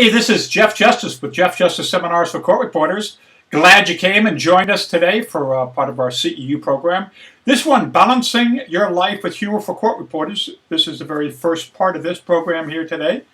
Hey, this is Jeff Justice with Jeff Justice Seminars for Court Reporters. Glad you came and joined us today for part of our CEU program. This one, Balancing Your Life with Humor for Court Reporters. This is the very first part of this program here today.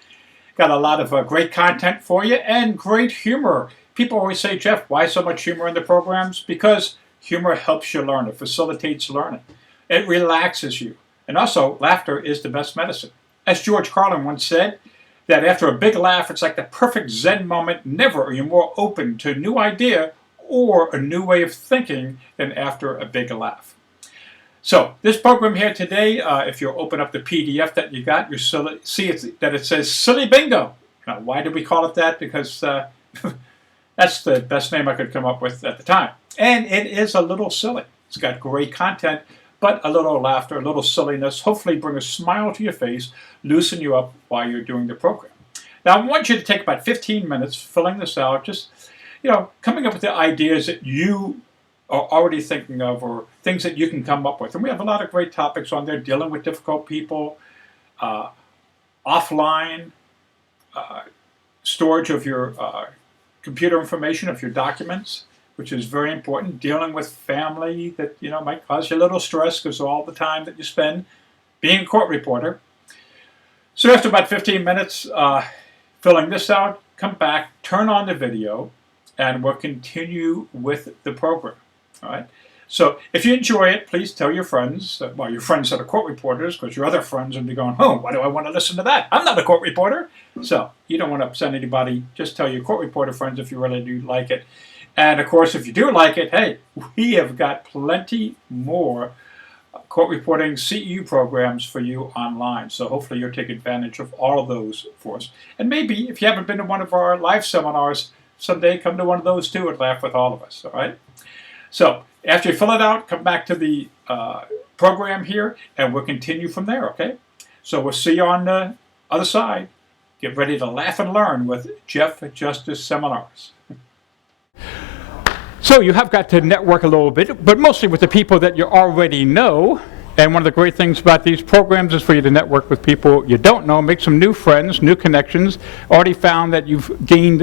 Got a lot of great content for you and great humor. People always say, Jeff, why so much humor in the programs? Because humor helps you learn. It facilitates learning. It relaxes you. And also, laughter is the best medicine. As George Carlin once said, that after a big laugh, it's like the perfect Zen moment. Never are you more open to a new idea or a new way of thinking than after a big laugh. So this program here today, if you open up the PDF that you got, you see that it says Silly Bingo. Now, why did we call it that? Because that's the best name I could come up with at the time. And it is a little silly. It's got great content, but a little laughter, a little silliness, hopefully bring a smile to your face, loosen you up while you're doing the program. Now, I want you to take about 15 minutes filling this out, just, coming up with the ideas that you are already thinking of or things that you can come up with. And we have a lot of great topics on there, dealing with difficult people, offline, storage of your computer information, of your documents, which is very important, dealing with family that might cause you a little stress because of all the time that you spend being a court reporter. So after about 15 minutes filling this out, come back, turn on the video, and we'll continue with the program. All right. So if you enjoy it, please tell your friends, your friends that are court reporters, because your other friends will be going, oh, why do I want to listen to that? I'm not a court reporter. So you don't want to upset anybody. Just tell your court reporter friends if you really do like it. And, of course, if you do like it, hey, we have got plenty more court reporting CEU programs for you online. So hopefully you'll take advantage of all of those for us. And maybe if you haven't been to one of our live seminars, someday come to one of those too and laugh with all of us, all right? So after you fill it out, come back to the program here, and we'll continue from there, okay? So we'll see you on the other side. Get ready to laugh and learn with Jeff Justice Seminars. So you have got to network a little bit, but mostly with the people that you already know. And one of the great things about these programs is for you to network with people you don't know, make some new friends, new connections. Already found that you've gained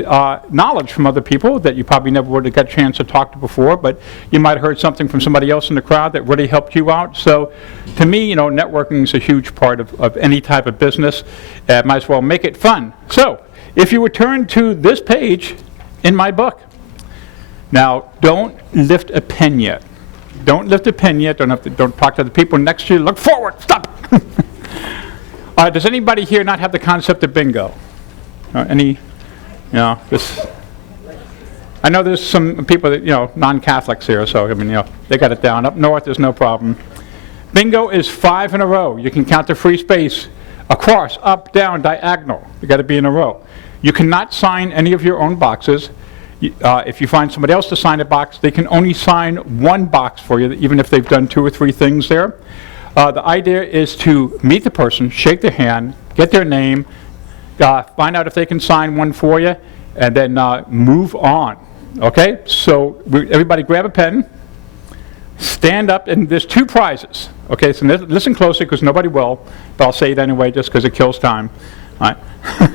knowledge from other people that you probably never would have got a chance to talk to before, but you might have heard something from somebody else in the crowd that really helped you out. So to me, networking is a huge part of any type of business. Might as well make it fun. So if you would turn to this page in my book. Now, don't lift a pen yet. Don't lift a pen yet. Don't talk to the people next to you. Look forward. Stop. Does anybody here not have the concept of bingo? I know there's some people that, non-Catholics here, so, they got it down. Up north, there's no problem. Bingo is 5 in a row. You can count the free space across, up, down, diagonal. You got to be in a row. You cannot sign any of your own boxes. If you find somebody else to sign a box, they can only sign one box for you, even if they've done 2 or 3 things there. The idea is to meet the person, shake their hand, get their name, find out if they can sign one for you, and then move on. Okay? So everybody grab a pen, stand up, and there's 2 prizes. Okay, so listen closely because nobody will, but I'll say it anyway just because it kills time. All right.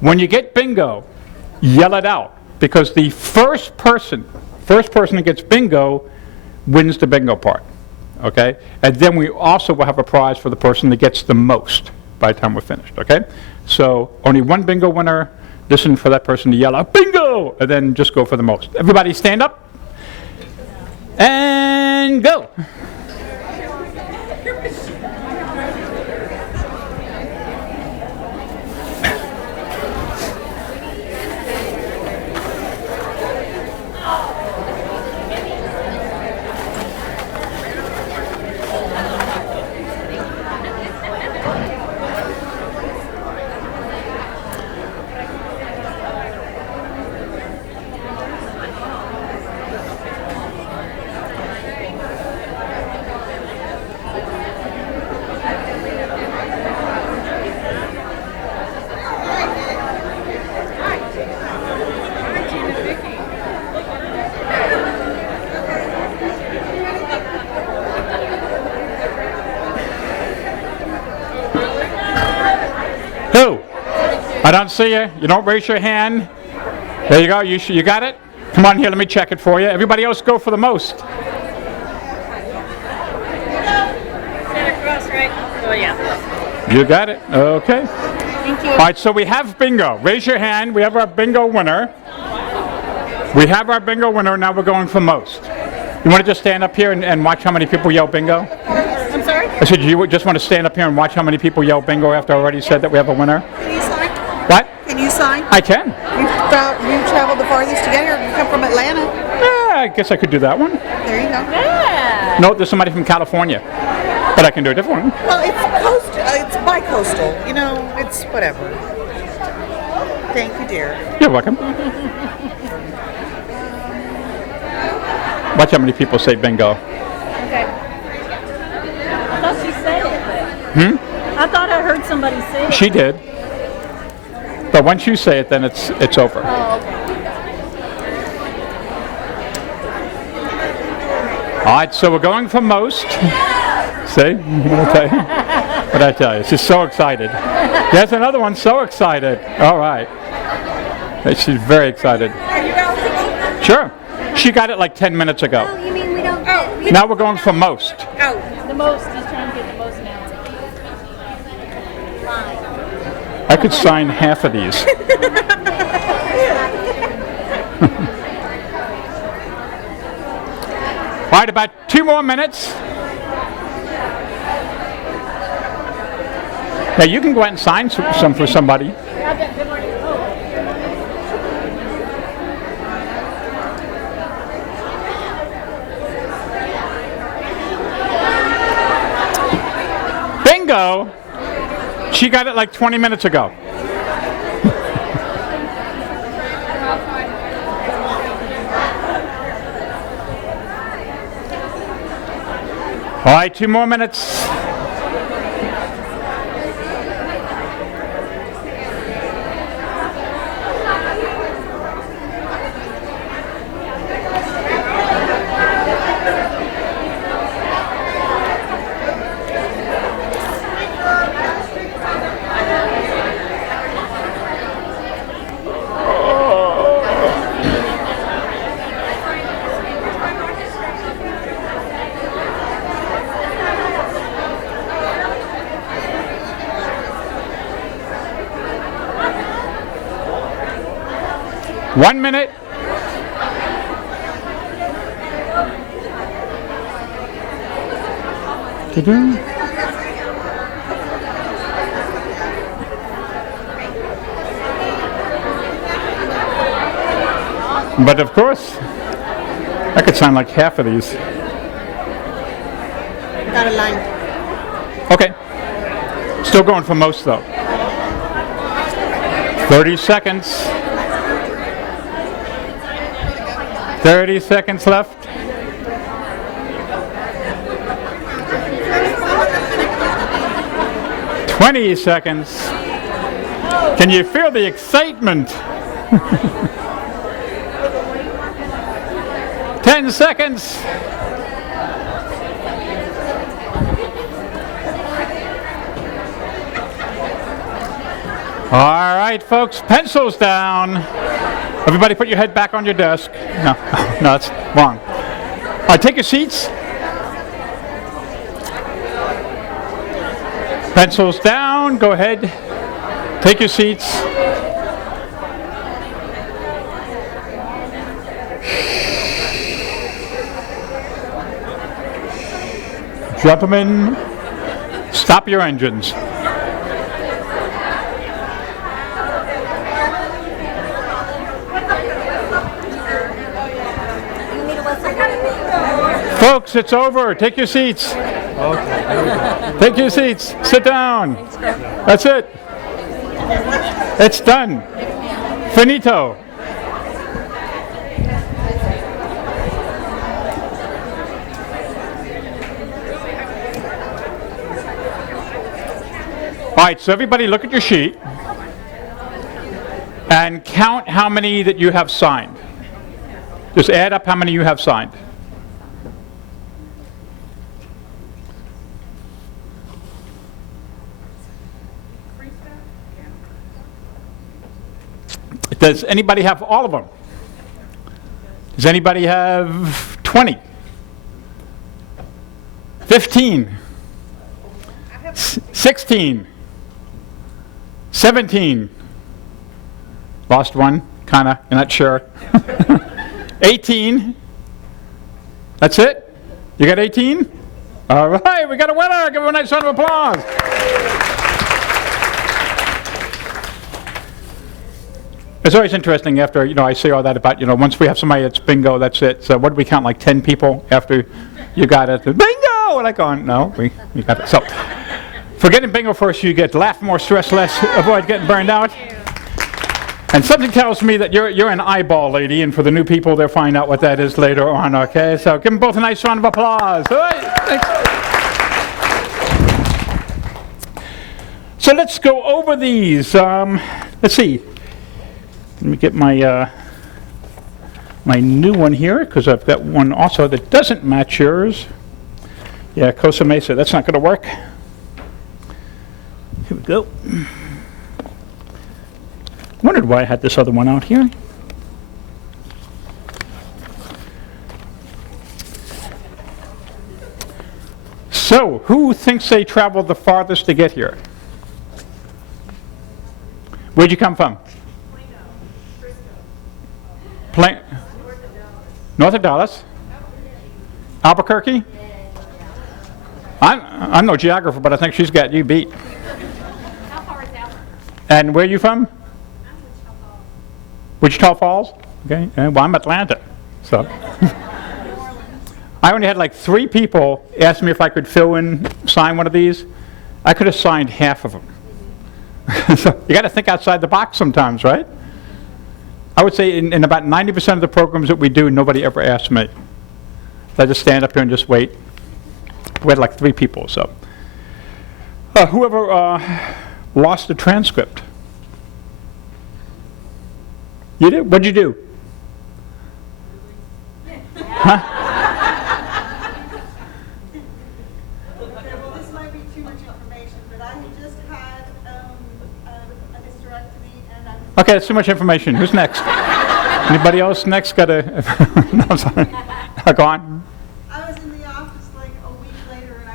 When you get bingo, yell it out, because the first person that gets bingo wins the bingo part, okay? And then we also will have a prize for the person that gets the most by the time we're finished, okay? So only one bingo winner, listen for that person to yell out, bingo, and then just go for the most. Everybody stand up and go. I don't see you. You don't raise your hand. There you go. You got it? Come on here. Let me check it for you. Everybody else go for the most. Stand across, right? Oh, yeah. You got it. Okay. Thank you. All right, so we have bingo. Raise your hand. We have our bingo winner. We have our bingo winner. Now we're going for most. You want to just stand up here and watch how many people yell bingo? I'm sorry? I said, you just want to stand up here and watch how many people yell bingo after I already said that we have a winner? Can you sign? What? Can you sign? I can. You traveled the farthest to get here. You come from Atlanta. Yeah, I guess I could do that one. There you go. Yeah. No, there's somebody from California. But I can do a different one. Well, it's bi-coastal. You know, it's whatever. Thank you, dear. You're welcome. Watch how many people say bingo. Okay. I thought she said it. I thought I heard somebody say it. She did. But once you say it, then it's over. Oh, okay. All right, so we're going for most. See? What I tell you? She's so excited. There's another one so excited. All right. She's very excited. Are you eligible? Sure. She got it like 10 minutes ago. Oh, you mean we don't? Now we're going for most. Oh. The most. He's trying to get the most now. I could sign half of these. All right, about 2 more minutes. Now you can go out and sign some for somebody. Bingo! She got it like 20 minutes ago. All right, 2 more minutes. One minute. Ta-da. But of course, I could sign like half of these. Got a line. Okay. Still going for most though. 30 seconds. 30 seconds left. "20 seconds. Can you feel the excitement? 10 seconds. All right, folks, pencils down. Everybody put your head back on your desk. No, that's wrong. All right, take your seats. Pencils down, go ahead. Take your seats. Gentlemen, stop your engines. Folks, it's over. Take your seats. Okay. Take your seats. Sit down. That's it. It's done. Finito. All right, so everybody look at your sheet and count how many that you have signed. Just add up how many you have signed. Does anybody have all of them? Does anybody have 20? 15? 16? 17? Lost one, kinda, you're not sure. 18? That's it? You got 18? All right, we got a winner. Give him a nice round of applause. It's always interesting after, I say all that about, once we have somebody that's bingo, that's it. So what do we count, like 10 people after you got it? Bingo! And I go, no, we got it. So for getting bingo first, you get laugh more, stress less, avoid getting burned out. And something tells me that you're an eyeball lady, and for the new people, they'll find out what that is later on, okay? So give them both a nice round of applause. All right, thanks. So let's go over these. Let's see. Let me get my my new one here, because I've got one also that doesn't match yours. Yeah, Costa Mesa, that's not going to work. Here we go. Wondered why I had this other one out here. So, who thinks they traveled the farthest to get here? Where'd you come from? North of Dallas? Albuquerque? I'm no geographer, but I think she's got you beat. How far is Albuquerque? And where are you from? Wichita Falls? Okay, well, I'm Atlanta, so. I only had like 3 people ask me if I could sign one of these. I could have signed half of them. So you got to think outside the box sometimes, right? I would say in about 90% of the programs that we do, nobody ever asks me. So I just stand up here and just wait. We had like 3 people, so. Whoever lost the transcript? You did? What'd you do? Huh? Okay, well, this might be too much information, but I had just had a hysterectomy, and I'm... Okay, that's too much information. Who's next? Anybody else next? Got a... No, I'm sorry. Go on. I was in the office like a week later, and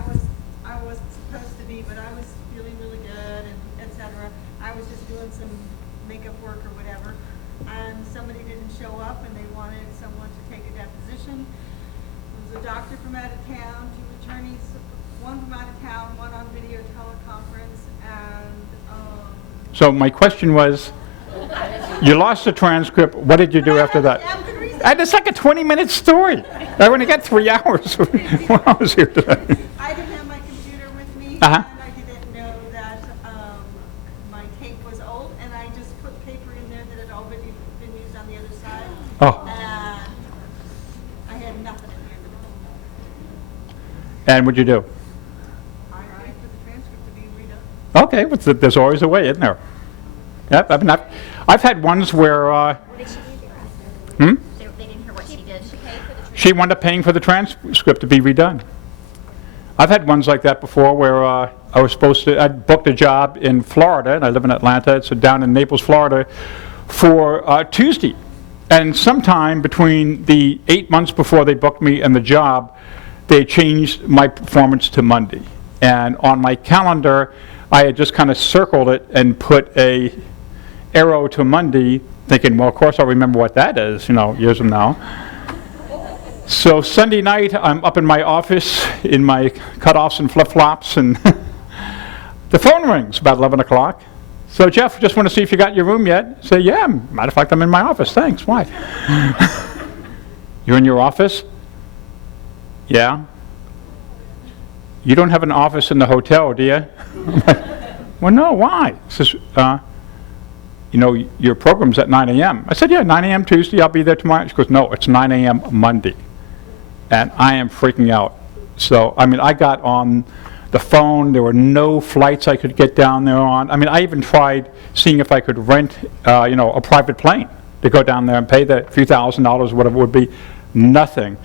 I wasn't supposed to be, but I was feeling really good, and et cetera. I was just doing some makeup work or whatever, and somebody didn't show up, and they wanted someone to take a deposition. It was a doctor from out of town, 2 attorneys, one from out of town, one on video teleconference, and So my question was, you lost the transcript. What did you do after that? And it's like a 20-minute story. I only got 3 hours when I was here today. I didn't have my computer with me, Uh-huh. and I didn't know that my tape was old, and I just put paper in there that had already been used on the other side. Oh. And I had nothing at the end of it. And what'd you do? I waited for the transcript to be redone. Okay, well, there's always a way, isn't there? Yep, I mean, I've had ones where, What did she do? They didn't hear what she did. She paid for the she wound up paying for the transcript to be redone. I've had ones like that before where I was I booked a job in Florida, and I live in Atlanta, it's down in Naples, Florida, for Tuesday. And sometime between the 8 months before they booked me and the job, they changed my performance to Monday. And on my calendar, I had just kind of circled it and put a arrow to Monday, thinking, well, of course I'll remember what that is, years from now. So Sunday night, I'm up in my office in my cutoffs and flip-flops, and the phone rings about 11 o'clock. So, Jeff, just want to see if you got your room yet. I say, yeah, matter of fact, I'm in my office, thanks, why? You're in your office? Yeah. You don't have an office in the hotel, do you? I'm like, well, no, why? He says, your program's at 9 a.m. I said, yeah, 9 a.m. Tuesday, I'll be there tomorrow. She goes, no, it's 9 a.m. Monday. And I am freaking out. So, I mean, I got on the phone. There were no flights I could get down there on. I mean, I even tried seeing if I could rent, a private plane to go down there and pay the few $1,000s, whatever it would be. Nothing.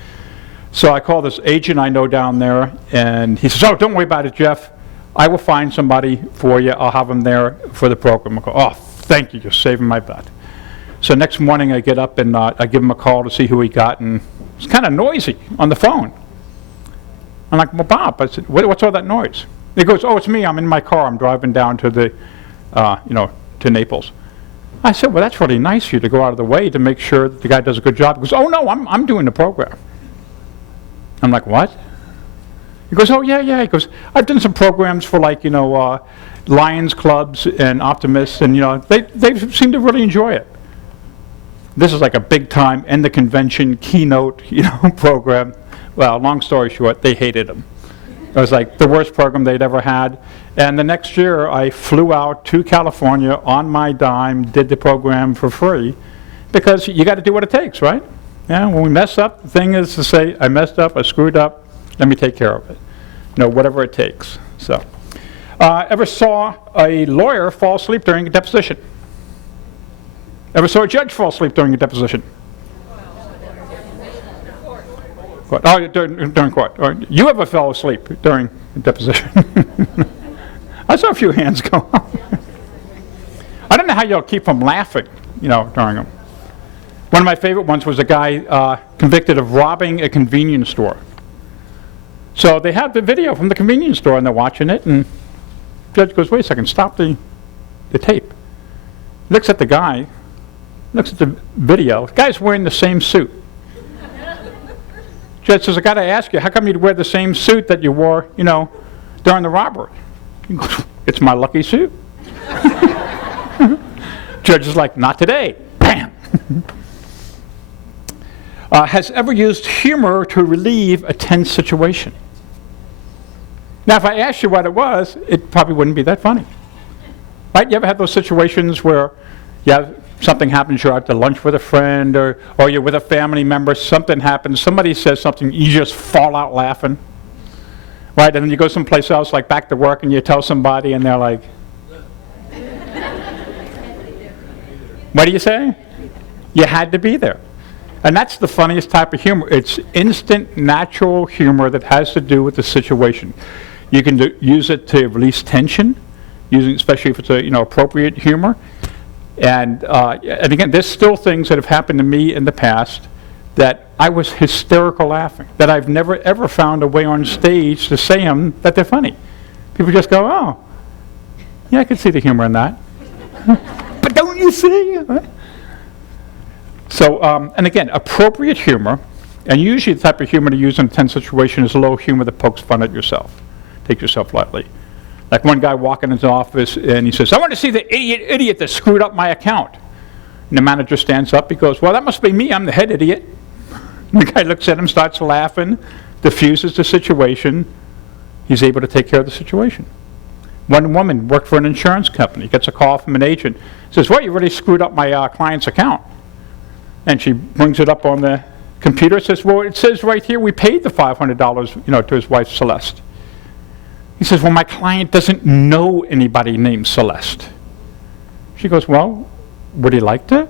So I called this agent I know down there, and he says, oh, don't worry about it, Jeff. I will find somebody for you. I'll have them there for the program. I go, oh, thank you, you're saving my butt. So next morning I get up and I give him a call to see who he got, and it's kind of noisy on the phone. I'm like, well, Bob, I said, what's all that noise? He goes, oh, it's me. I'm in my car. I'm driving down to the, to Naples. I said, well, that's really nice of you to go out of the way to make sure that the guy does a good job. He goes, oh, no, I'm doing the program. I'm like, what? He goes, oh, yeah. He goes, I've done some programs for, like, Lions clubs and Optimists, and, they seem to really enjoy it. This is like a big time end the convention keynote, program. Well, long story short, they hated him. It was like the worst program they'd ever had. And the next year, I flew out to California on my dime, did the program for free, because you got to do what it takes, right? Yeah, when we mess up, the thing is to say, I messed up, I screwed up, let me take care of it. Whatever it takes. So, ever saw a lawyer fall asleep during a deposition? Ever saw a judge fall asleep during a deposition? Court. Oh, during court. Or you ever fell asleep during a deposition? I saw a few hands go up. I don't know how you'll keep from laughing, during them. One of my favorite ones was a guy convicted of robbing a convenience store. So they have the video from the convenience store, and they're watching it, and the judge goes, wait a second, stop the tape. Looks at the guy, looks at the video. The guy's wearing the same suit. Judge says, I got to ask you, how come you'd wear the same suit that you wore, during the robbery? He goes, it's my lucky suit. Judge is like, not today. Bam! Has ever used humor to relieve a tense situation? Now, if I asked you what it was, it probably wouldn't be that funny. Right? You ever had those situations where something happens, you're out to lunch with a friend, or you're with a family member, something happens, somebody says something, you just fall out laughing, right? And then you go someplace else, like back to work, and you tell somebody, and they're like, what do you say? You had to be there. And that's the funniest type of humor. It's instant, natural humor that has to do with the situation. You can use it to release tension, especially if it's appropriate humor. And again, there's still things that have happened to me in the past that I was hysterical laughing, that I've never ever found a way on stage to say them that they're funny. People just go, oh, yeah, I can see the humor in that. But don't you see? So, and again, appropriate humor, and usually the type of humor to use in a tense situation is low humor that pokes fun at yourself. Take yourself lightly. Like one guy walking into the office and he says, I want to see the idiot that screwed up my account. And the manager stands up, he goes, well, that must be me, I'm the head idiot. And the guy looks at him, starts laughing, diffuses the situation. He's able to take care of the situation. One woman worked for an insurance company, gets a call from an agent, says, well, you really screwed up my client's account. And she brings it up on the computer, says, well, it says right here we paid the $500, to his wife, Celeste. He says, well, my client doesn't know anybody named Celeste. She goes, well, would he like to?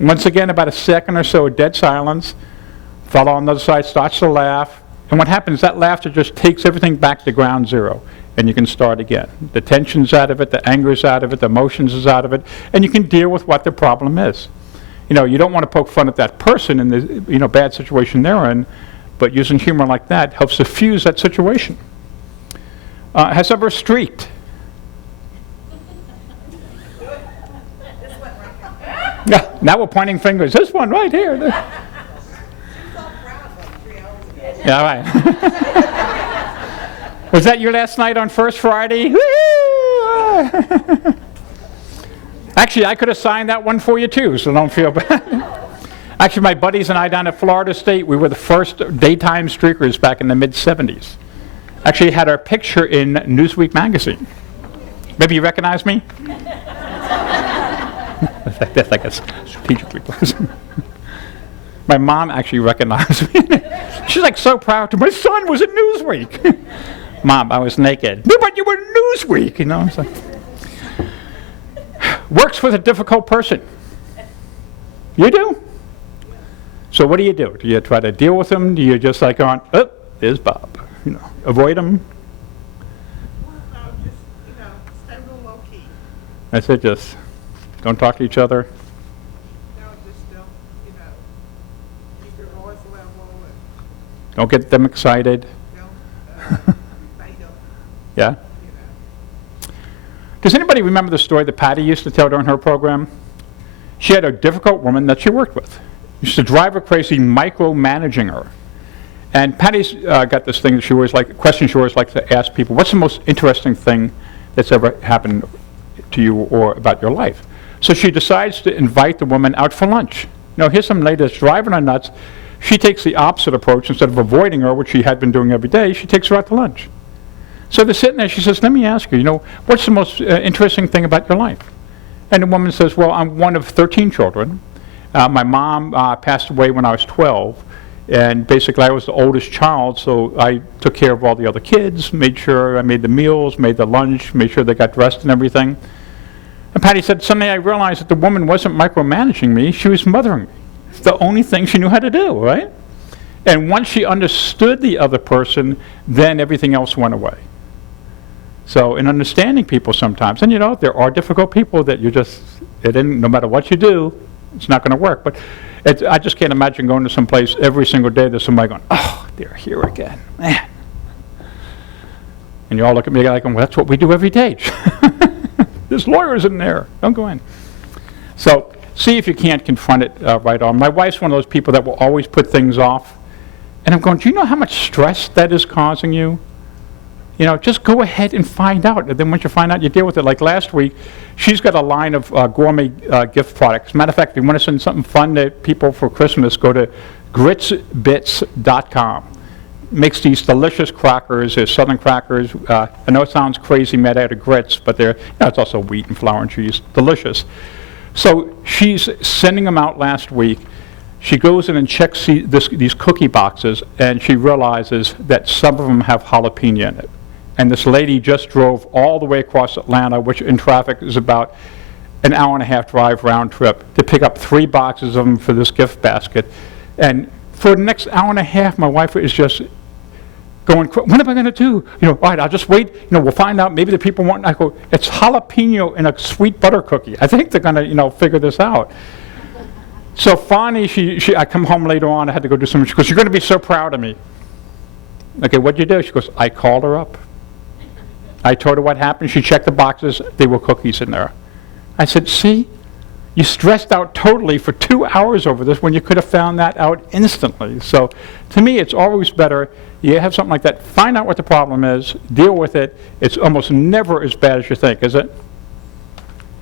Once again, about a second or so, dead silence. Fellow on the other side starts to laugh. And what happens, that laughter just takes everything back to ground zero. And you can start again. The tension's out of it, the anger's out of it, the emotions is out of it, and you can deal with what the problem is. You don't want to poke fun at that person in the bad situation they're in, but using humor like that helps diffuse that situation. Has ever streaked? Yeah, now we're pointing fingers. This one right here. Yeah, right. Was that your last night on First Friday? Actually, I could have signed that one for you too, so don't feel bad. Actually, my buddies and I down at Florida State, we were the first daytime streakers back in the mid-'70s. Actually had our picture in Newsweek magazine. Maybe you recognize me? That's like a strategically placed. My mom actually recognized me. She's like so proud. My son was in Newsweek. Mom, I was naked. No, but you were in Newsweek, It's like, works with a difficult person. You do? So what do? Do you try to deal with them? Do you just like on, oh, there's Bob, avoid them? Well, no, just, stay real low key. I said just, Don't talk to each other? No, just don't, keep your voice level and Don't get them excited? don't, fight them, Yeah? Does anybody remember the story that Patty used to tell during her program? She had a difficult woman that she worked with. Used to drive her crazy, micromanaging her. And Patty's got this thing that she always question she always likes to ask people, what's the most interesting thing that's ever happened to you or about your life? So she decides to invite the woman out for lunch. Here's some lady that's driving her nuts. She takes the opposite approach. Instead of avoiding her, which she had been doing every day, she takes her out to lunch. So they're sitting there, she says, let me ask you, what's the most interesting thing about your life? And the woman says, well, I'm one of 13 children. My mom passed away when I was 12, and basically I was the oldest child, so I took care of all the other kids, made sure I made the meals, made the lunch, made sure they got dressed and everything. And Patty said, suddenly I realized that the woman wasn't micromanaging me, she was mothering me. It's the only thing she knew how to do, right? And once she understood the other person, then everything else went away. So in understanding people sometimes, and there are difficult people that no matter what you do, it's not going to work. But I just can't imagine going to some place every single day there's somebody going, oh, they're here again, man. And you all look at me like, well, that's what we do every day. There's lawyers in there. Don't go in. So see if you can't confront it right on. My wife's one of those people that will always put things off. And I'm going, do you know how much stress that is causing you? Just go ahead and find out. And then once you find out, you deal with it. Like last week, she's got a line of gourmet gift products. As a matter of fact, if you want to send something fun to people for Christmas, go to gritsbits.com. Makes these delicious crackers. They're Southern crackers. I know it sounds crazy made out of grits, but they're, it's also wheat and flour and cheese. Delicious. So she's sending them out last week. She goes in and checks these cookie boxes, and she realizes that some of them have jalapeno in it. And this lady just drove all the way across Atlanta, which in traffic is about an hour-and-a-half drive round trip, to pick up 3 boxes of them for this gift basket. And for the next hour and a half, my wife is just going, what am I going to do? All right, I'll just wait. We'll find out. Maybe the people won't. I go, it's jalapeno in a sweet butter cookie. I think they're going to, figure this out. So finally, I come home later on. I had to go do something. She goes, you're going to be so proud of me. Okay, what'd you do? She goes, I called her up. I told her what happened. She checked the boxes. There were cookies in there. I said, see, you stressed out totally for 2 hours over this when you could have found that out instantly. So to me, it's always better. You have something like that, find out what the problem is, deal with it. It's almost never as bad as you think, is it?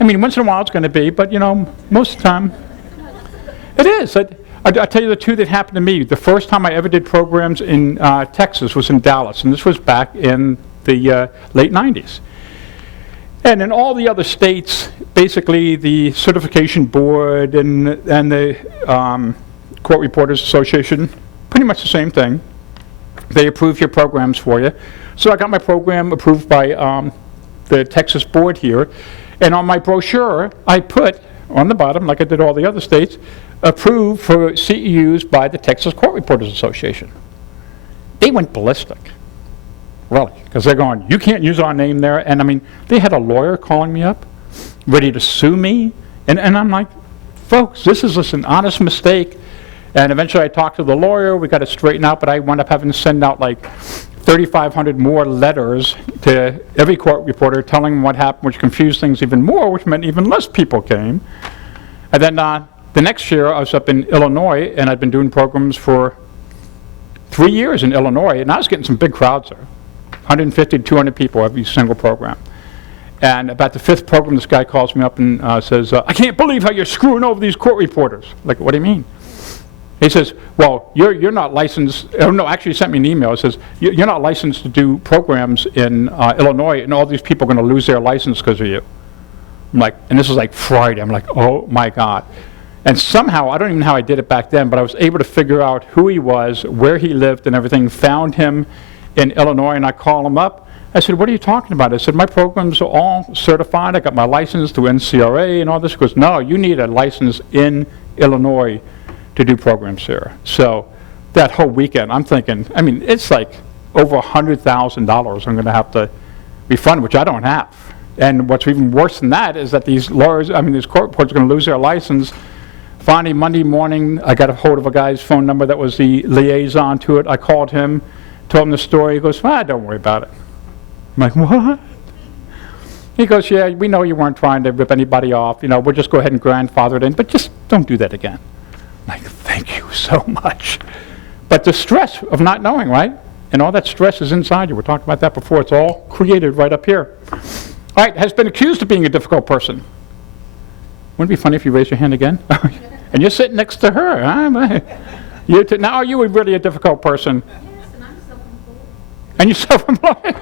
I mean, once in a while it's going to be, but most of the time, it is. I'll tell you the two that happened to me. The first time I ever did programs in Texas was in Dallas, and this was back in the late 90s. And in all the other states, basically the certification board and the Court Reporters Association, pretty much the same thing. They approve your programs for you. So I got my program approved by the Texas board here, and on my brochure I put on the bottom, like I did all the other states, approved for CEUs by the Texas Court Reporters Association. They went ballistic. Really, because they're going, you can't use our name there. And I mean, they had a lawyer calling me up, ready to sue me. And I'm like, folks, this is just an honest mistake. And eventually I talked to the lawyer, we got it straightened out, but I wound up having to send out like 3,500 more letters to every court reporter telling them what happened, which confused things even more, which meant even less people came. And then the next year I was up in Illinois, and I'd been doing programs for 3 years in Illinois, and I was getting some big crowds there. 150 to 200 people every single program. And about the 5th program, this guy calls me up and says, I can't believe how you're screwing over these court reporters. Like, what do you mean? He says, well, you're not licensed. Oh, no, actually he sent me an email. It says, you're not licensed to do programs in Illinois, and all these people are going to lose their license because of you. I'm like, and this is like Friday. I'm like, oh my God. And somehow, I don't even know how I did it back then, but I was able to figure out who he was, where he lived and everything, found him in Illinois, and I called him up. I said, what are you talking about? I said, my programs are all certified. I got my license through NCRA and all this. He goes, no, you need a license in Illinois to do programs here. So that whole weekend, I'm thinking, I mean, it's like over $100,000 I'm going to have to refund, which I don't have. And what's even worse than that is that these lawyers, these court reporters are going to lose their license. Finally, Monday morning, I got a hold of a guy's phone number that was the liaison to it. I called him, told him the story. He goes, don't worry about it. I'm like, what? He goes, yeah, we know you weren't trying to rip anybody off. We'll just go ahead and grandfather it in, but just don't do that again. I'm like, thank you so much. But the stress of not knowing, right? And all that stress is inside you. We talked about that before. It's all created right up here. All right, has been accused of being a difficult person. Wouldn't it be funny if you raised your hand again? And you're sitting next to her. Huh? Now, are you really a difficult person? Yes, and I'm self-employed. And you're self-employed?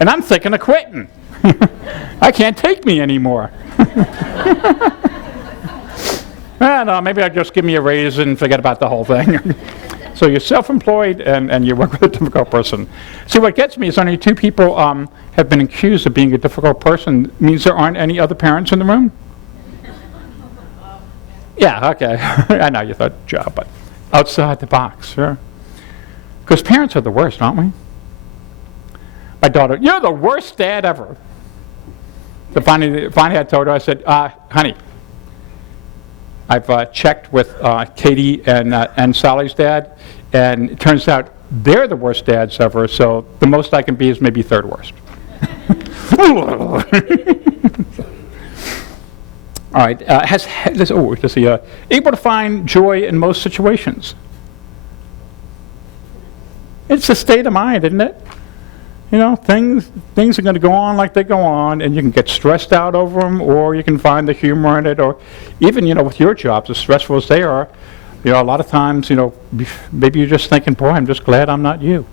And I'm thinking of quitting. I can't take me anymore. No, maybe I'll just give me a raise and forget about the whole thing. So you're self-employed and you work with a difficult person. See, what gets me is only 2 people have been accused of being a difficult person. It means there aren't any other parents in the room? Yeah, okay. I know you thought job, but outside the box, sure. Because parents are the worst, aren't we? My daughter, you're the worst dad ever. So finally I told her, I said, honey, I've checked with Katie and Sally's dad, and it turns out they're the worst dads ever, so the most I can be is maybe 3rd worst. All right, able to find joy in most situations. It's a state of mind, isn't it? Things are going to go on like they go on, and you can get stressed out over them, or you can find the humor in it, or even, with your jobs, as stressful as they are, a lot of times, maybe you're just thinking, boy, I'm just glad I'm not you.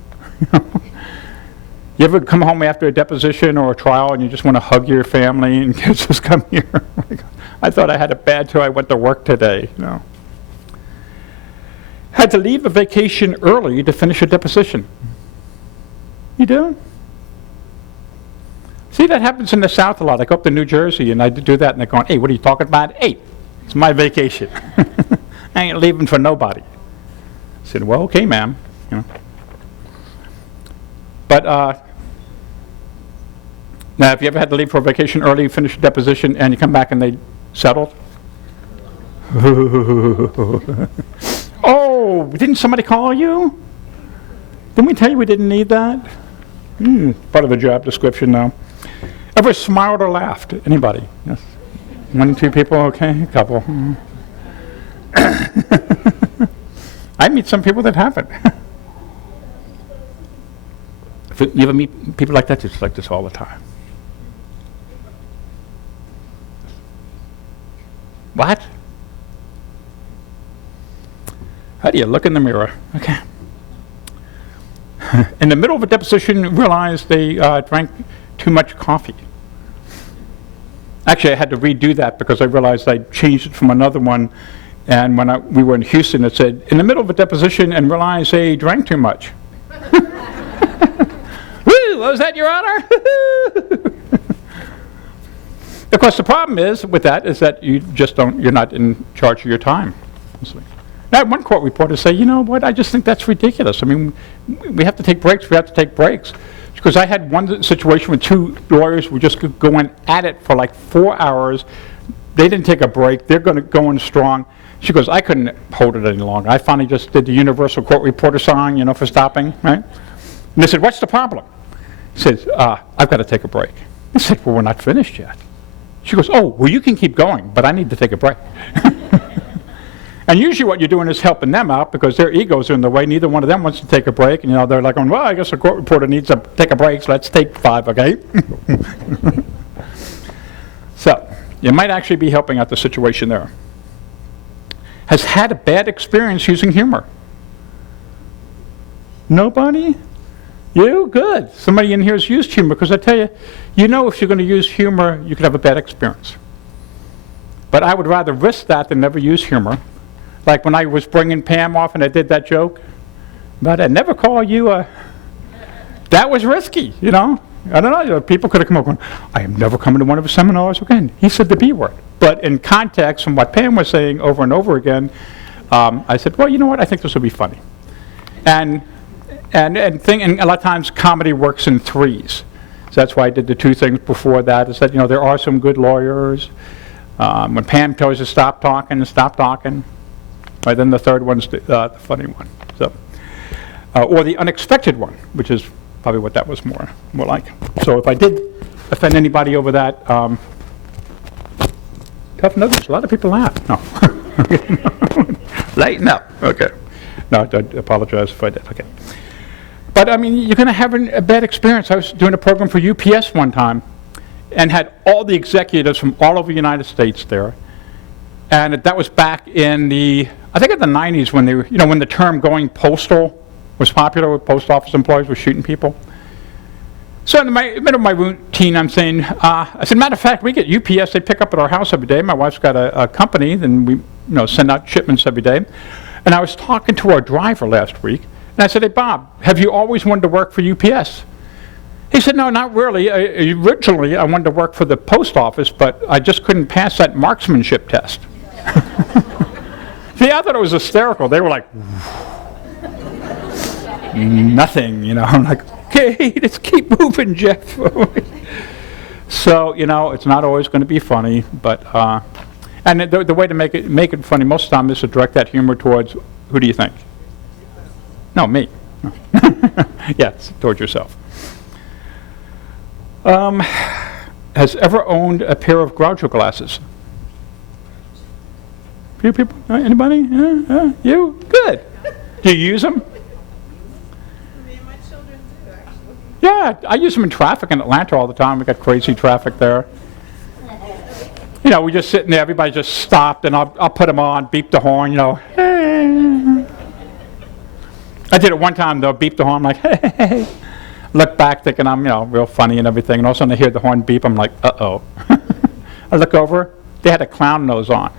You ever come home after a deposition or a trial and you just want to hug your family and just come here? I thought I had it bad till I went to work today. Had to leave a vacation early to finish a deposition. You do? See, that happens in the South a lot. I go up to New Jersey and I do that and they're going, hey, what are you talking about? Hey, it's my vacation. I ain't leaving for nobody. I said, well, okay, ma'am. But now, have you ever had to leave for a vacation early, finish a deposition, and you come back and they settled? Oh, didn't somebody call you? Didn't we tell you we didn't need that? Part of the job description now. Ever smiled or laughed? Anybody? Yes. 1, 2 people, okay, a couple. I meet some people that haven't. You ever meet people like that? It's like this all the time. What? How do you look in the mirror? Okay. In the middle of a deposition, realized they drank too much coffee. Actually, I had to redo that because I realized I changed it from another one. And when we were in Houston, it said, in the middle of a deposition and realized they drank too much. Woo, was that, Your Honor? Of course, the problem is with that is that you're not in charge of your time. I had one court reporter say, you know what, I just think that's ridiculous. I mean, we have to take breaks, Because I had one situation with 2 lawyers who were just going at it for like 4 hours. They didn't take a break. They're going strong. She goes, I couldn't hold it any longer. I finally just did the universal court reporter sign, for stopping, right? And they said, what's the problem? He says, I've got to take a break. I said, well, we're not finished yet. She goes, oh, well, you can keep going, but I need to take a break. And usually what you're doing is helping them out because their egos are in the way. Neither one of them wants to take a break. And, they're like, well, I guess a court reporter needs to take a break, so let's take 5, okay? So you might actually be helping out the situation there. Has had a bad experience using humor. Nobody? You? Good. Somebody in here has used humor, because I tell you, if you're going to use humor, you could have a bad experience. But I would rather risk that than never use humor. Like when I was bringing Pam off and I did that joke, but I'd never call you a... That was risky, I don't know. People could have come up going, I am never coming to one of his seminars again. He said the B word. But in context from what Pam was saying over and over again, I said, well, you know what? I think this will be funny. And a lot of times comedy works in threes. So that's why I did the 2 things before that, is that, there are some good lawyers. When Pam tells you stop talking, stop talking. Right, then the 3rd one's the funny one. So, or the unexpected one, which is probably what that was more like. So if I did offend anybody over that, tough notice. A lot of people laugh. No. Lighten up. Okay. No, I apologize if I did. Okay. But, I mean, you're going to have a bad experience. I was doing a program for UPS one time and had all the executives from all over the United States there. And that was back in I think in the 90s when they were, when the term going postal was popular, with post office employees were shooting people. So in the middle of my routine, I'm saying, I said, matter of fact, we get UPS, they pick up at our house every day. My wife's got a company, and we send out shipments every day. And I was talking to our driver last week, and I said, hey, Bob, have you always wanted to work for UPS? He said, no, not really. Originally, I wanted to work for the post office, but I just couldn't pass that marksmanship test. See, I thought it was hysterical. They were like, nothing, I'm like, okay, just keep moving, Jeff. So, it's not always going to be funny, but, and the way to make it funny most of the time is to direct that humor towards, who do you think? No, me. Yes, towards yourself. Has ever owned a pair of Groucho glasses? Few people? Anybody? You? Good. Do you use them? Me and my children do, actually. Yeah, I use them in traffic in Atlanta all the time. We got crazy traffic there. We just sitting there, everybody just stopped, and I'll put them on, beep the horn, hey. I did it one time, though, beep the horn, I'm like, hey. Look back thinking I'm, real funny and everything, and all of a sudden I hear the horn beep, I'm like, uh-oh. I look over, they had a clown nose on.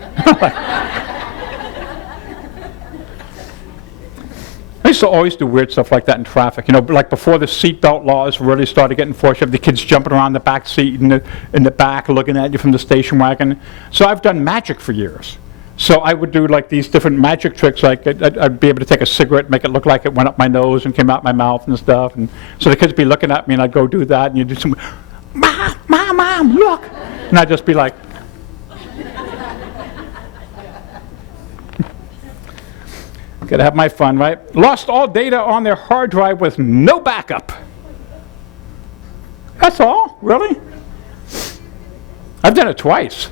I used to always do weird stuff like that in traffic. Like before the seatbelt laws really started getting enforced, you have the kids jumping around the back seat in the back looking at you from the station wagon. So I've done magic for years. So I would do like these different magic tricks, like I'd be able to take a cigarette, make it look like it went up my nose and came out my mouth and stuff. And so the kids would be looking at me, and I'd go do that, and you'd do some, Mom, look. And I'd just be like, gotta have my fun, right? Lost all data on their hard drive with no backup. That's all? Really? I've done it twice.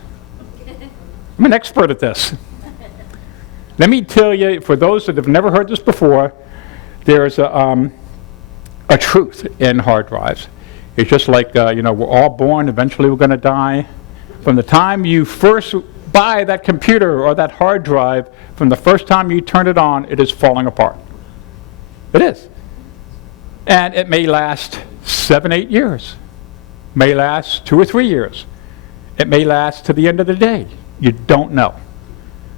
I'm an expert at this. Let me tell you, for those that have never heard this before, there's a truth in hard drives. It's just like, we're all born, eventually we're going to die. From the time you first buy that computer or that hard drive, from the first time you turn it on, it is falling apart. It is. And it may last 7, 8 years. May last 2 or 3 years. It may last to the end of the day. You don't know.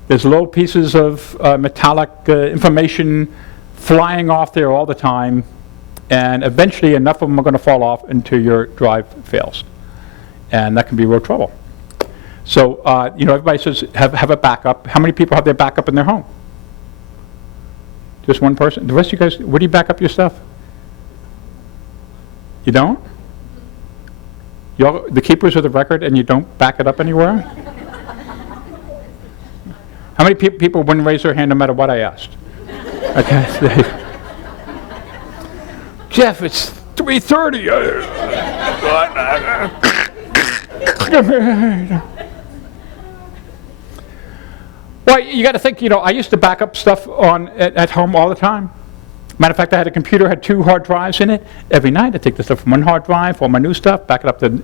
There's little pieces of metallic information flying off there all the time, and eventually enough of them are going to fall off until your drive fails. And that can be real trouble. So, everybody says have a backup. How many people have their backup in their home? Just one person? The rest of you guys, where do you back up your stuff? You don't? Y'all, the keepers of the record, and you don't back it up anywhere? How many people wouldn't raise their hand no matter what I asked? Okay. Jeff, it's 3:30. Well, you got to think, I used to back up stuff at home all the time. Matter of fact, I had a computer, had 2 hard drives in it. Every night, I take the stuff from one hard drive, all my new stuff, back it up to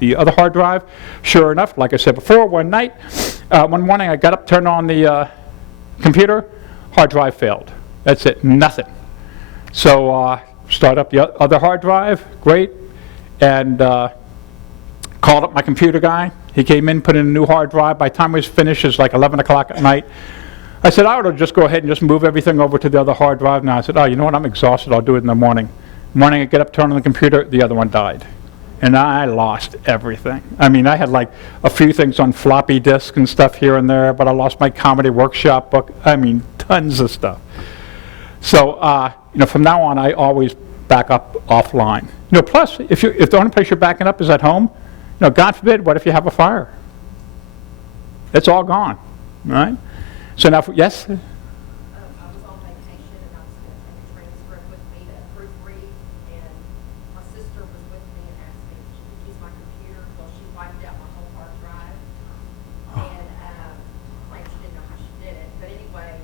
the other hard drive. Sure enough, like I said before, one morning, I got up, turned on the computer, hard drive failed. That's it, nothing. So start up the other hard drive, great, and called up my computer guy. He came in, put in a new hard drive. By the time it was finished, it was like 11 o'clock at night. I said, I ought to just go ahead and just move everything over to the other hard drive now. I said, you know what, I'm exhausted, I'll do it in the morning. Morning, I get up, turn on the computer, the other one died. And I lost everything. I mean, I had like a few things on floppy disk and stuff here and there, but I lost my comedy workshop book. I mean, tons of stuff. So, from now on, I always back up offline. Plus, if the only place you're backing up is at home, God forbid, what if you have a fire? It's all gone, right? So now, yes? I was on vacation and I was going to take a transcript with me to proofread, and my sister was with me and asked me if she could use my computer. Well, she wiped out my whole hard drive, and claimed she didn't know how she did it. But anyway,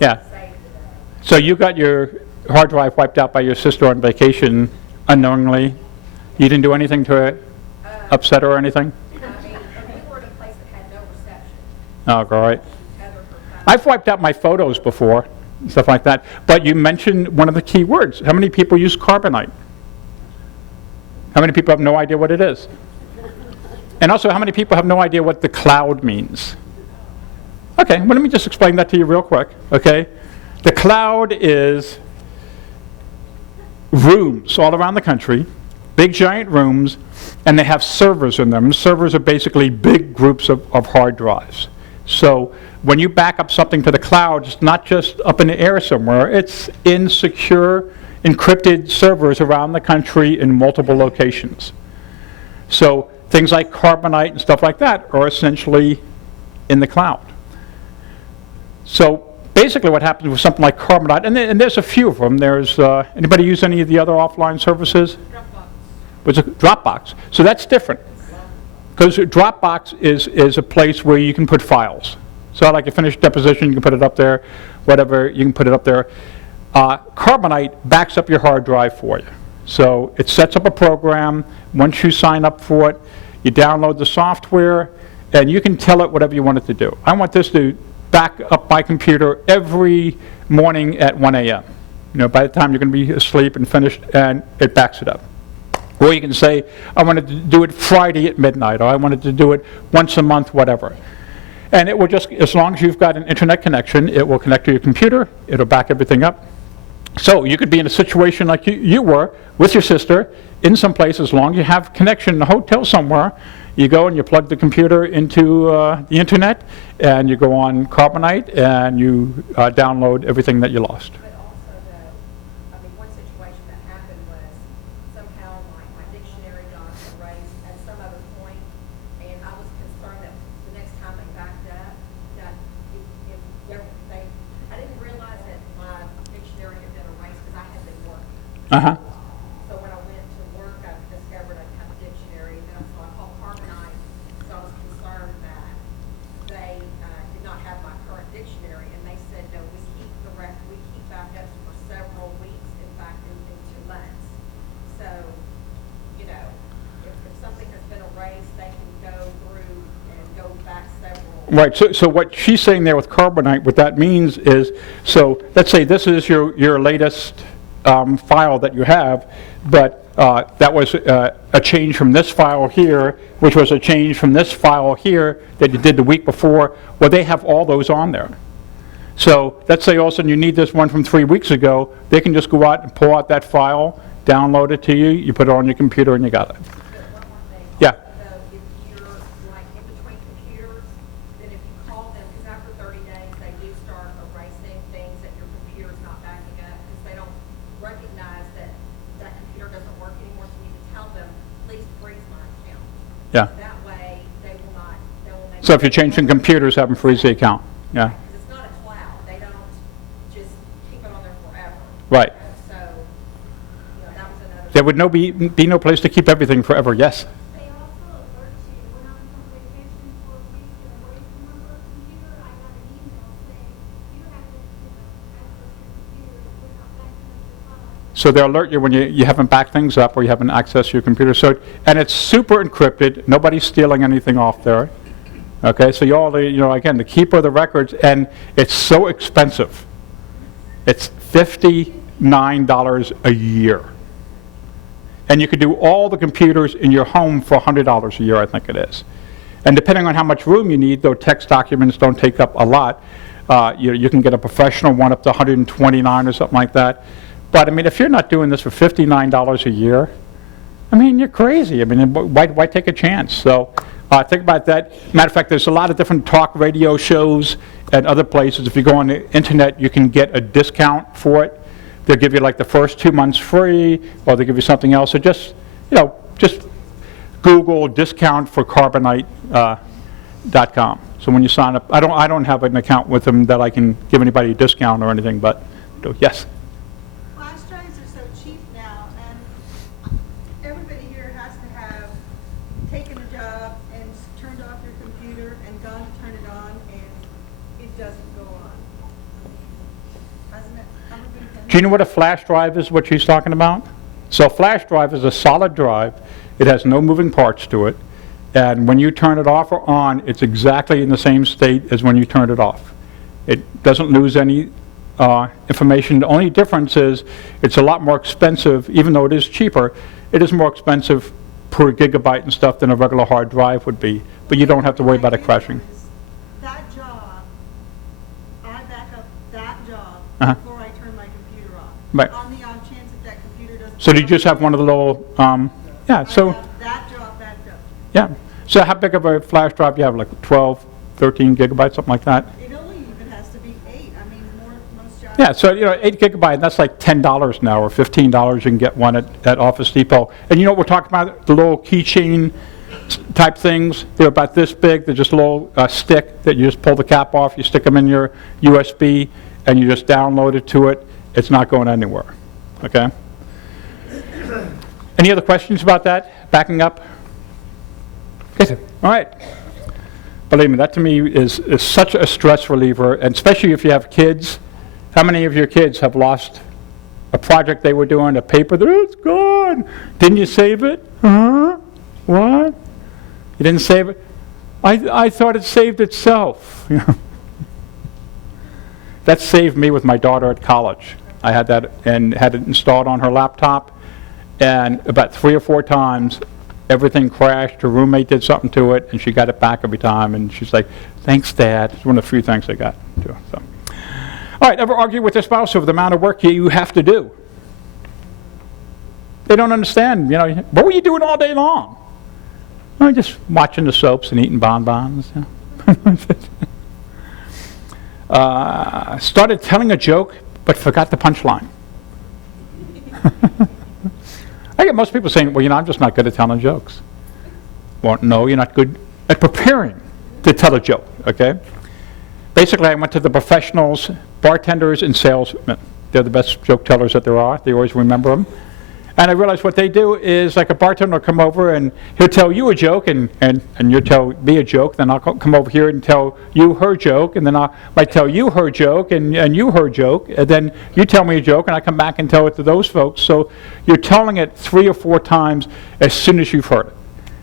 Yeah. saved it. So you got your hard drive wiped out by your sister on vacation unknowingly? You didn't do anything to it? Upset her or anything? We were in a place that had no reception. Oh, great. Tethered her phone. I've wiped out my photos before, stuff like that. But you mentioned one of the key words. How many people use Carbonite? How many people have no idea what it is? And also, how many people have no idea what the cloud means? Okay, well, let me just explain that to you real quick, okay? The cloud is rooms all around the country, big giant rooms, and they have servers in them. Servers are basically big groups of hard drives. So when you back up something to the cloud, it's not just up in the air somewhere, it's in secure, encrypted servers around the country in multiple locations. So things like Carbonite and stuff like that are essentially in the cloud. So basically what happens with something like Carbonite, and there's a few of them. There's, anybody use any of the other offline services? Dropbox. Dropbox. So that's different. Because Dropbox is a place where you can put files. So like you finish deposition, you can put it up there, whatever, you can put it up there. Carbonite backs up your hard drive for you. So it sets up a program. Once you sign up for it, you download the software, and you can tell it whatever you want it to do. I want this to back up my computer every morning at 1 a.m. By the time you're going to be asleep and finished, and it backs it up. Or you can say, I wanted to do it Friday at midnight, or I wanted to do it once a month, whatever. And it will just, as long as you've got an internet connection, it will connect to your computer, it'll back everything up. So you could be in a situation like you were with your sister in some place, as long as you have connection in a hotel somewhere, you go and you plug the computer into the internet, and you go on Carbonite, and you download everything that you lost. But also, one situation that happened was somehow my dictionary got erased at some other point, and I was concerned that the next time they backed up, that I didn't realize that my dictionary had been erased because I had been working. Uh-huh. So when I went to work, I discovered I had a dictionary, and so I called Carbonite, so I was concerned that they did not have my current dictionary, and they said, no, we keep backups for several weeks, in fact, in 2 months. So, if something has been erased, they can go through and go back several. Right, so what she's saying there with Carbonite, what that means is, so let's say this is your latest file that you have, but that was a change from this file here, which was a change from this file here that you did the week before. Well, they have all those on there. So let's say all of a sudden you need this one from 3 weeks ago, they can just go out and pull out that file, download it to you, you put it on your computer, and you got it. But one more thing. Yeah. So if you're like in between computers, then if you call them, because after 30 days, they do start erasing things that your computer's not backing up, because they don't recognize that that computer doesn't work anymore, so you need to tell them, please freeze my account. Yeah. That way, they will make. So if you're changing computers, have them freeze the account. Yeah. Because it's not a cloud, they don't just keep it on there forever. Right. So, that was another. There would be no place to keep everything forever, yes? They also alert you when I was on vacation for a week and away from my work computer. I got an email saying you have to access your computer. We're not backing up your file. So they'll alert you when you haven't backed things up or you haven't accessed your computer. So, and it's super encrypted. Nobody's stealing anything off there. Okay, so again, the keeper of the records, and it's so expensive. It's $59 a year. And you could do all the computers in your home for $100 a year, I think it is. And depending on how much room you need, though text documents don't take up a lot, you can get a professional one up to $129 or something like that. But if you're not doing this for $59 a year, you're crazy. Why take a chance? So think about that. Matter of fact, there's a lot of different talk radio shows and other places. If you go on the internet, you can get a discount for it. they'll give you like the first 2 months free, or they'll give you something else. So just, just Google discount for Carbonite.com. So when you sign up, I don't have an account with them that I can give anybody a discount or anything, but yes. Flash drives are so cheap now, and everybody here has to have taken a job and turned off their computer and gone to turn it on, and it doesn't go on. Hasn't it ever been done? Do you know what a flash drive is, what she's talking about? So a flash drive is a solid drive. It has no moving parts to it. And when you turn it off or on, it's exactly in the same state as when you turned it off. It doesn't lose any information. The only difference is it's a lot more expensive, even though it is cheaper, it is more expensive per gigabyte and stuff than a regular hard drive would be. But you don't have to worry about it crashing. That job, I back up that job Uh-huh. before I turn my computer off. Right. On the off chance that computer doesn't. So do you just have one of the little, yeah, so, I have that job backed up. yeah. So how big of a flash drive you have, like 12, 13 gigabytes, something like that? It only even has to be 8. I mean, most jobs. Yeah, so 8 gigabyte, that's like $10 now, or $15. You can get one at Office Depot. And you know what we're talking about? The little keychain type things. They're about this big. They're just a little stick that you just pull the cap off. You stick them in your USB, and you just download it to it. It's not going anywhere. Okay? Any other questions about that? Backing up? Okay, all right. Believe me, that to me is such a stress reliever, and especially if you have kids. How many of your kids have lost a project they were doing, a paper that it's gone? Didn't you save it? Huh? What? You didn't save it? I thought it saved itself. That saved me with my daughter at college. I had that and had it installed on her laptop, and about 3 or 4 times everything crashed. Her roommate did something to it, and she got it back every time, and she's like, thanks, Dad. It's one of the few things I got to. So. All right, ever argue with your spouse over the amount of work you have to do? They don't understand, what were you doing all day long? Oh, just watching the soaps and eating bonbons. Started telling a joke, but forgot the punchline. I get most people saying, well, I'm just not good at telling jokes. Well, no, you're not good at preparing to tell a joke, okay? Basically, I went to the professionals, bartenders, and salesmen. They're the best joke tellers that there are. They always remember them. And I realized what they do is, like, a bartender will come over and he'll tell you a joke, and you'll tell me a joke. Then I'll come over here and tell you her joke, and then I might tell you her joke, and you her joke, and then you tell me a joke, and I come back and tell it to those folks. So you're telling it 3 or 4 times as soon as you've heard it.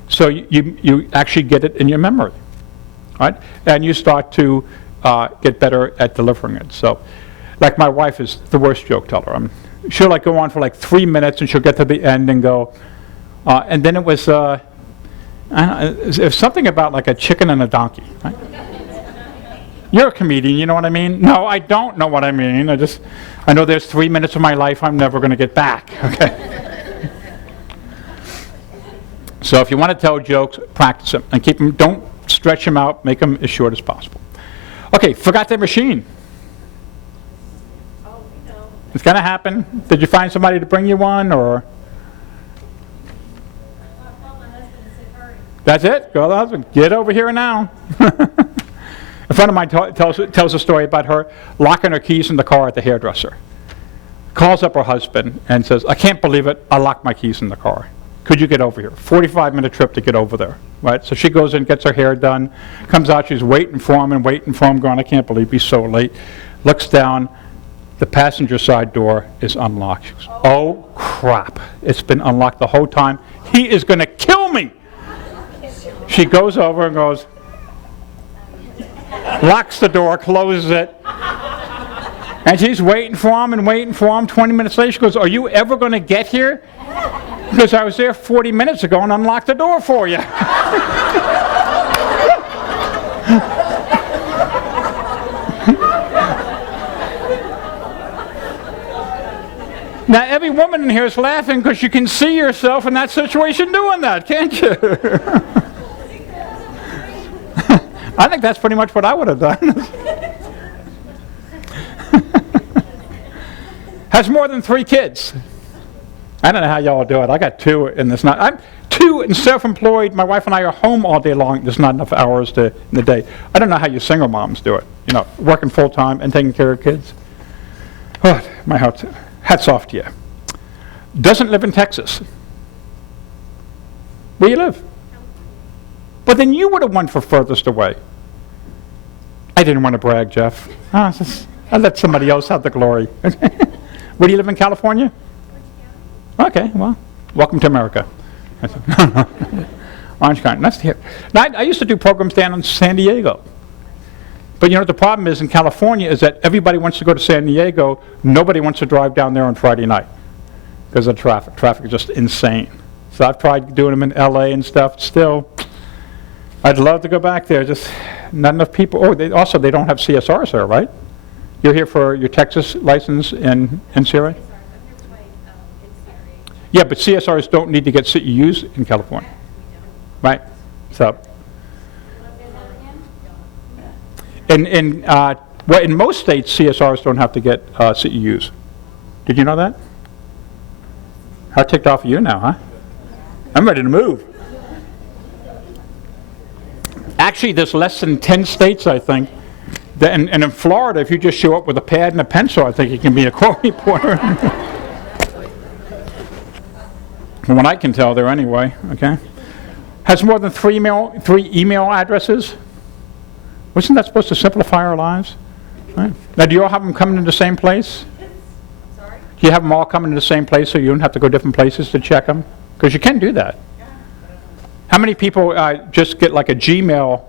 So you actually get it in your memory, right? And you start to get better at delivering it. So, like, my wife is the worst joke teller. She'll like go on for like 3 minutes, and she'll get to the end and go, and then it was something about like a chicken and a donkey. Right? You're a comedian, you know what I mean? No, I don't know what I mean. I know there's 3 minutes of my life I'm never going to get back. Okay. So if you want to tell jokes, practice them and keep them. Don't stretch them out. Make them as short as possible. Okay, forgot their machine. It's going to happen. Did you find somebody to bring you one, or? That's it? Go to the husband. Get over here now. A friend of mine tells a story about her locking her keys in the car at the hairdresser. Calls up her husband and says, I can't believe it. I locked my keys in the car. Could you get over here? 45-minute trip to get over there. Right? So she goes in, gets her hair done, comes out, she's waiting for him, going, I can't believe he's so late. Looks down. The passenger side door is unlocked. She goes, oh, crap. It's been unlocked the whole time. He is going to kill me. She goes over and goes, locks the door, closes it. And she's waiting for him. 20 minutes later, she goes, are you ever going to get here? Because I was there 40 minutes ago and unlocked the door for you. Now, every woman in here is laughing because you can see yourself in that situation doing that, can't you? I think that's pretty much what I would have done. Has more than 3 kids. I don't know how y'all do it. I got 2, and it's not. I'm 2 and self-employed. My wife and I are home all day long. There's not enough hours in the day. I don't know how you single moms do it. You know, working full time and taking care of kids. Oh, my heart. Hats off to you. Doesn't live in Texas. Where you live? But then you would have won for furthest away. I didn't want to brag, Jeff. I let somebody else have the glory. Where do you live in California? Okay, well, welcome to America. Orange County, nice to hear. Now, I used to do programs down in San Diego. But you know what the problem is in California is that everybody wants to go to San Diego. Nobody wants to drive down there on Friday night because of traffic. Traffic is just insane. So I've tried doing them in LA and stuff. Still, I'd love to go back there. Just not enough people. Oh, they don't have CSRs there, right? You're here for your Texas license in Sierra? Yeah, but CSRs don't need to get CEUs in California. Right? So. Well, in most states, CSRs don't have to get CEUs. Did you know that? How ticked off are you now, huh? I'm ready to move. Actually, there's less than 10 states, I think. And in Florida, if you just show up with a pad and a pencil, I think you can be a court reporter. From what I can tell there anyway, okay? Has more than 3 email addresses. Wasn't that supposed to simplify our lives? Right. Now, do you all have them coming to the same place? Sorry? Do you have them all coming to the same place so you don't have to go different places to check them? Because you can do that. How many people just get like a Gmail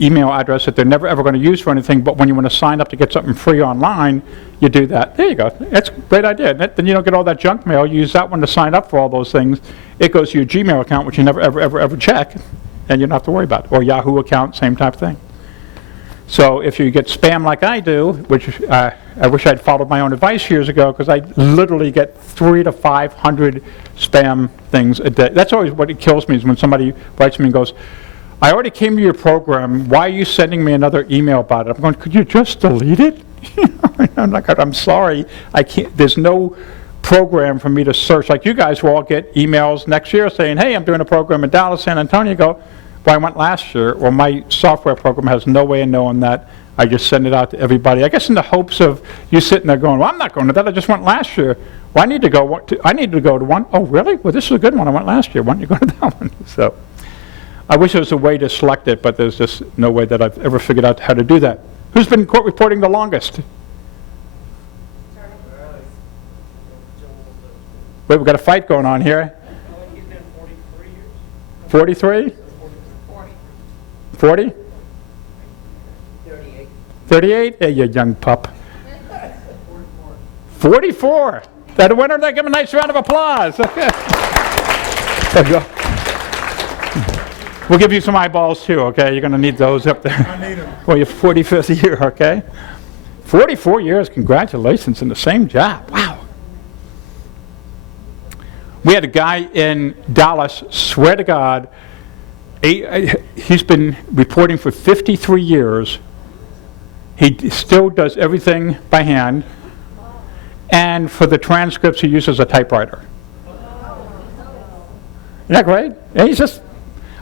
email address that they're never ever going to use for anything, but when you want to sign up to get something free online, you do that. There you go. That's a great idea. Then you don't get all that junk mail. You use that one to sign up for all those things. It goes to your Gmail account, which you never ever check, and you don't have to worry about it. Or Yahoo account, same type of thing. So if you get spam like I do, which I wish I'd followed my own advice years ago, because I literally get 300 to 500 spam things a day. That's always what it kills me, is when somebody writes me and goes, I already came to your program, why are you sending me another email about it? I'm going, could you just delete it? I'm like, I'm sorry, I can't, there's no program for me to search. Like you guys will all get emails next year saying, hey, I'm doing a program in Dallas, San Antonio. Go, well, I went last year. Well, my software program has no way of knowing that. I just send it out to everybody. I guess in the hopes of you sitting there going, well, I'm not going to that. I just went last year. Well, I need to go to one. Oh, really? Well, this is a good one. I went last year. Why don't you go to that one? So I wish there was a way to select it, but there's just no way that I've ever figured out how to do that. Who's been court reporting the longest? Wait, we've got a fight going on here. 43? 40? 38? Hey, you young pup. 44. That winner, they give him a nice round of applause. There you go. We'll give you some eyeballs too, okay? You're going to need those up there. I need them. Well, your 45th year, okay? 44 years, congratulations, in the same job. Wow. We had a guy in Dallas, swear to God, he's been reporting for 53 years. He still does everything by hand. And for the transcripts, he uses a typewriter. Isn't that great? And he's just,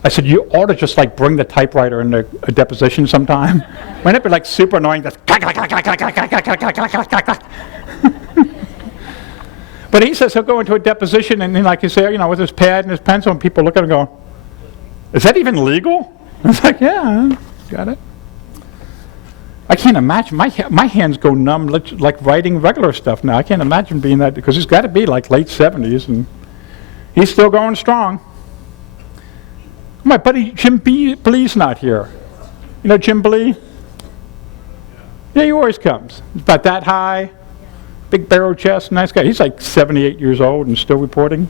I said, you ought to just like bring the typewriter into a deposition sometime. Wouldn't it be like super annoying? Just But he says he'll go into a deposition and then, like you say, you know, with his pad and his pencil, and people look at him and go, is that even legal? I was like, yeah, got it. I can't imagine. My hands go numb like writing regular stuff now. I can't imagine being that, because he's got to be like late 70s, and he's still going strong. My buddy Jim Blee's not here. You know Jim Blee? Yeah, he always comes. He's about that high, big barrel chest, nice guy. He's like 78 years old and still reporting.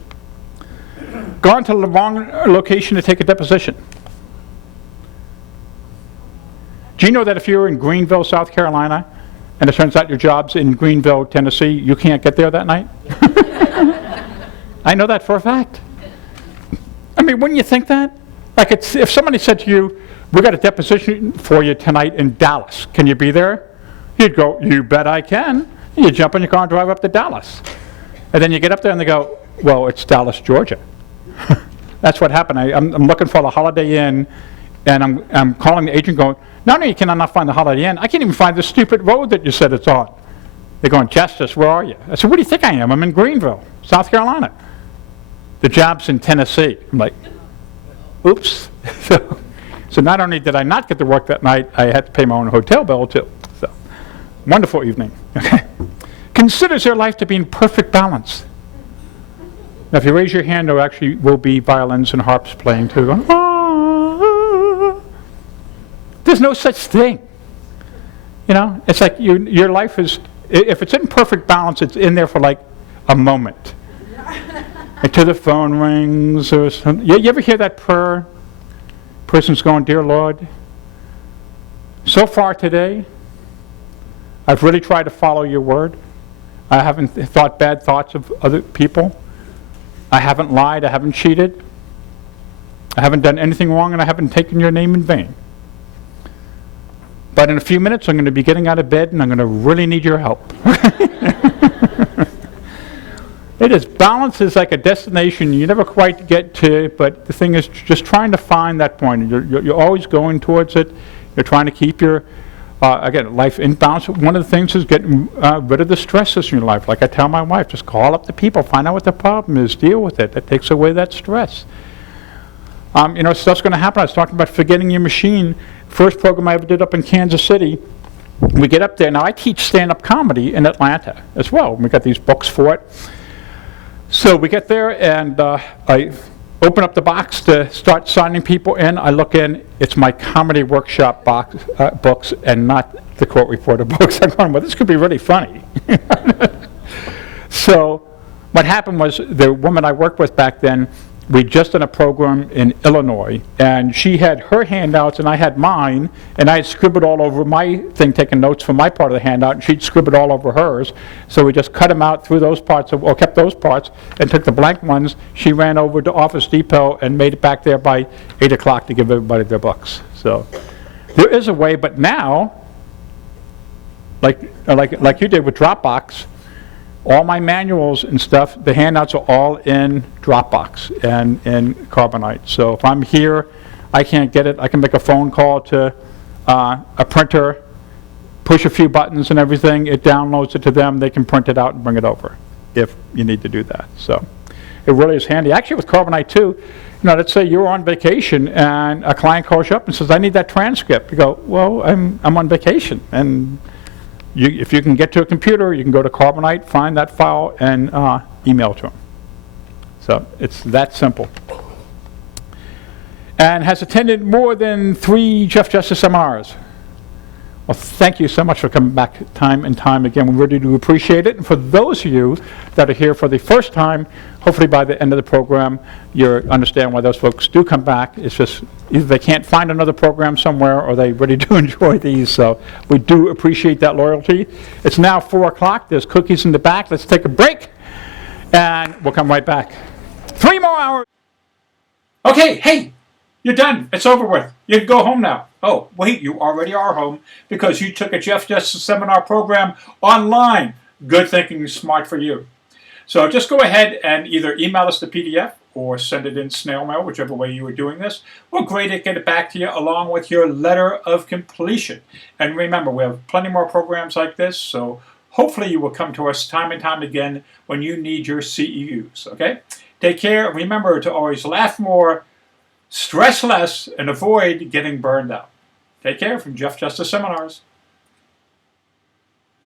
Gone to the wrong location to take a deposition. Do you know that if you're in Greenville, South Carolina, and it turns out your job's in Greenville, Tennessee, you can't get there that night? I know that for a fact. I mean, wouldn't you think that? Like, if somebody said to you, we got a deposition for you tonight in Dallas, can you be there? You'd go, you bet I can. You jump in your car and drive up to Dallas. And then you get up there and they go, well, it's Dallas, Georgia. That's what happened. I'm looking for the Holiday Inn, and I'm calling the agent going, not only can I not find the Holiday Inn, I can't even find the stupid road that you said it's on. They're going, Justice, where are you? I said, what do you think I am? I'm in Greenville, South Carolina. The job's in Tennessee. I'm like, oops. So not only did I not get to work that night, I had to pay my own hotel bill too. So, wonderful evening. Okay. Considers their life to be in perfect balance. Now, if you raise your hand, there actually will be violins and harps playing too. Going, ah. There's no such thing. You know, it's like your life is, if it's in perfect balance, it's in there for like a moment. Until the phone rings or something. You ever hear that prayer? Person's going, Dear Lord, so far today, I've really tried to follow your word. I haven't thought bad thoughts of other people. I haven't lied. I haven't cheated. I haven't done anything wrong, and I haven't taken your name in vain. But in a few minutes, I'm going to be getting out of bed, and I'm going to really need your help. It is, balance is like a destination you never quite get to, but the thing is just trying to find that point. You're always going towards it. You're trying to keep your, again, life in balance. One of the things is getting rid of the stresses in your life. Like I tell my wife, just call up the people, find out what the problem is, deal with it. That takes away that stress. You know, stuff's going to happen. I was talking about forgetting your machine. First program I ever did up in Kansas City. We get up there. Now, I teach stand-up comedy in Atlanta as well. We got these books for it. So we get there, and I open up the box to start signing people in. I look in. It's my comedy workshop books and not the court reporter books. I'm going, well, this could be really funny. So what happened was the woman I worked with back then, we just done a program in Illinois, and she had her handouts and I had mine, and I had scribbled all over my thing, taking notes for my part of the handout, and she'd scribbled all over hers. So we just cut them out, threw those parts, or kept those parts, and took the blank ones. She ran over to Office Depot and made it back there by 8 o'clock to give everybody their books. So there is a way, but now, like you did with Dropbox, all my manuals and stuff, the handouts are all in Dropbox and in Carbonite. So if I'm here, I can't get it, I can make a phone call to a printer, push a few buttons and everything, it downloads it to them, they can print it out and bring it over if you need to do that. So it really is handy. Actually with Carbonite too, you know, let's say you're on vacation and a client calls you up and says, I need that transcript. You go, well, I'm on vacation. And if you can get to a computer, you can go to Carbonite, find that file, and email to them. So it's that simple. And has attended more than 3 Jeff Justice seminars. Well, thank you so much for coming back time and time again. We really do appreciate it. And for those of you that are here for the first time, hopefully by the end of the program, you understand why those folks do come back. It's just either they can't find another program somewhere or they really do enjoy these. So we do appreciate that loyalty. It's now 4 o'clock. There's cookies in the back. Let's take a break, and we'll come right back. 3 more hours. Okay, hey, you're done. It's over with. You can go home now. Oh, wait, you already are home because you took a Jeff Justice seminar program online. Good thinking, smart for you. So just go ahead and either email us the PDF or send it in snail mail, whichever way you were doing this. We're great at getting it back to you along with your letter of completion. And remember, we have plenty more programs like this, so hopefully you will come to us time and time again when you need your CEUs, okay? Take care. Remember to always laugh more, stress less, and avoid getting burned out. Take care from Jeff Justice Seminars.